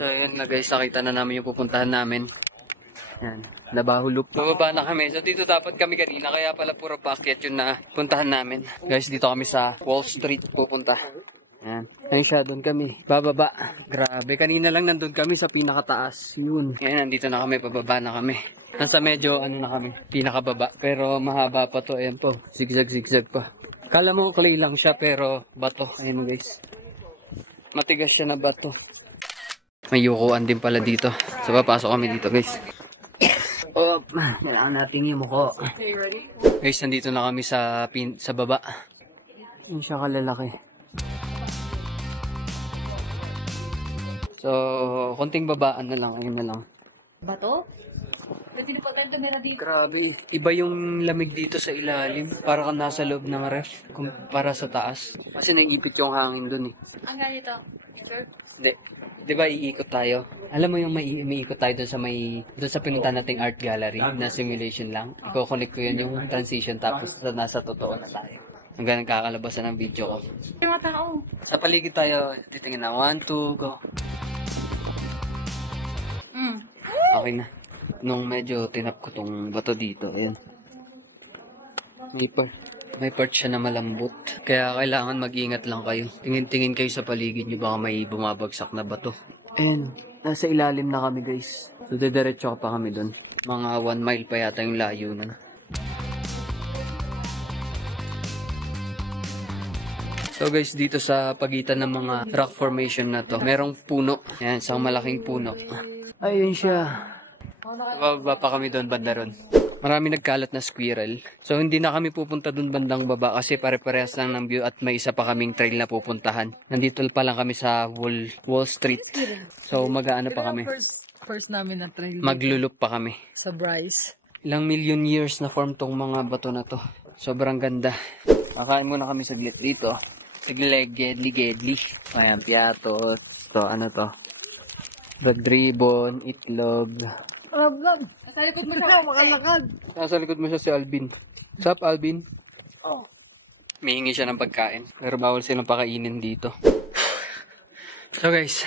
So ayan na guys, nakita na namin yung pupuntahan namin. Yan, Nabahulop. Bababa na kami. So dito dapat kami kanina, kaya pala puro paakyat yun na puntahan namin. Guys, dito kami sa Wall Street pupunta. Yan. Ayun siya, doon kami. Bababa. Grabe, kanina lang nandun kami sa pinakataas. Yun. Yan, nandito na kami, bababa na kami. Nasa medyo, na kami, pinakababa. Pero mahaba pa to, ayan po. Zigzag pa. Kala mo clay lang siya, pero bato. Ayun guys. Matigas siya na bato. May yukuan din pala dito. So papasok kami dito guys. Oh, kailangan natin yung muko. Guys, nandito na kami sa baba. Yun siya kalalaki. So, konting babaan na lang. Ayun na lang. Bato? Kasi na po tayo tumira dito. Grabe. Iba yung lamig dito sa ilalim. Para kang nasa loob ng ref. Para sa taas. Kasi naiipit yung hangin dun eh. Ang ganito? Sure? Hindi. Diba iikot tayo? Alam mo yung maiikot tayo doon sa pinunta nating art gallery na simulation lang. Iko-connect ko yun yung transition tapos nasa totoo na tayo. Hanggang kakalabasan ng video ko. Yung mga tao. Sa paligid tayo, titingin na 1, 2, go. Okay na. Nung medyo tinap ko tong bato dito, ayan. May part siya na malambot. Kaya kailangan mag-ingat lang kayo. Tingin-tingin kayo sa paligid nyo, baka may bumabagsak na bato. Ayan, nasa ilalim na kami guys. So dediretso pa kami dun. Mga 1 mile pa yata yung layo na. So guys, dito sa pagitan ng mga rock formation na to, merong puno. Ayan, isang malaking puno. Ayun siya. Bababa pa kami doon, banda ron. Marami nagkalat na squirrel. So hindi na kami pupunta doon bandang baba kasi pare-parehas lang ng view at may isa pa kaming trail na pupuntahan. Nandito pa lang kami sa Wall Street. So mag-aano pa kami. First namin na trail. Maglulup pa kami. Sa Bryce. Ilang million years na form tong mga bato na to. Sobrang ganda. Kakain muna kami saglit dito. Saglit, gedli. Ayan, piatos. So ano to? Red ribbon, itlog. Vlog. Sa likod mo siya, makalakad. Nasa likod mo siya si Alvin. Sup, Alvin? Oh. Mihingi siya ng pagkain. Pero bawal silang pakainin dito. So guys,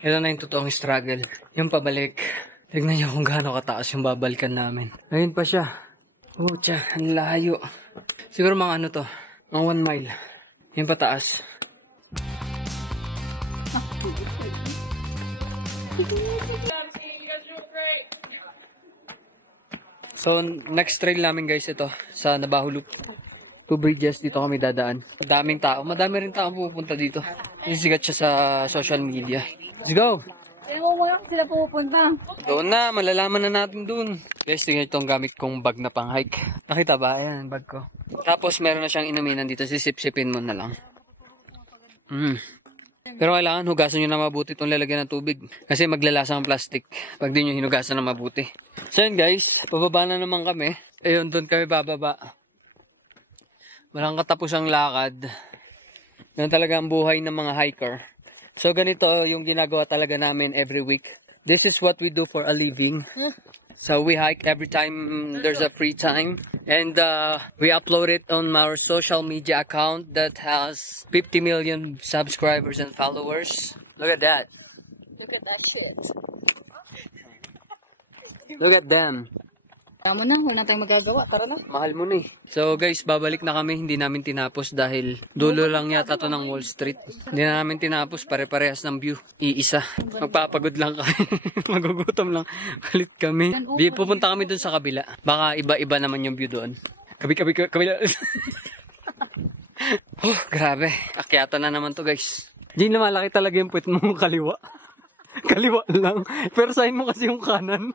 ito na yung totoong struggle. Yung pabalik. Tignan niyo kung gaano kataas yung babalikan namin. Ayun pa siya. Oh, tiya, ang layo. Siguro mga ano to, mga 1 mile. Yung pataas. So, next trail namin guys ito sa Nabahulop. 2 bridges, dito kami dadaan. Daming tao. Madami rin tao pupunta dito. Isigat siya sa social media. Let's go! Ewan mo lang sila pupunta. Doon na, malalaman na natin doon. Guys, tingnan itong gamit kong bag na pang hike. Nakita ba? Ayan, bag ko. Tapos meron na siyang inuminan dito. Sisip-sipin mo na lang. Pero kailangan hugasan nyo na mabuti itong lalagyan ng tubig. Kasi maglalasa ang plastic pag di nyo hinugasan na mabuti. So yun guys, pababa na naman kami. Ayun, doon kami bababa. Walang katapusang lakad. Yan talaga ang buhay ng mga hiker. So ganito yung ginagawa talaga namin every week. This is what we do for a living. So we hike every time there's a free time. And we upload it on our social media account that has 50 million subscribers and followers. Look at that. Look at that shit. Look at them. Tama na, wala tayong magagawa. Tara na. Mahal mo na eh. So guys, babalik na kami. Hindi namin tinapos dahil dulo lang yata to ng Wall Street. Hindi na namin tinapos. Pare-parehas ng view. Iisa. Magpapagod lang kami. Magugutom lang. Palit kami. Pupunta kami dun sa kabila. Baka iba-iba naman yung view doon. Kabila. Oh, grabe. Akyata na naman to guys. Di na malaki talaga yung puwet mo kaliwa. Kaliwa lang. Pero sa'yo mo kasi yung kanan.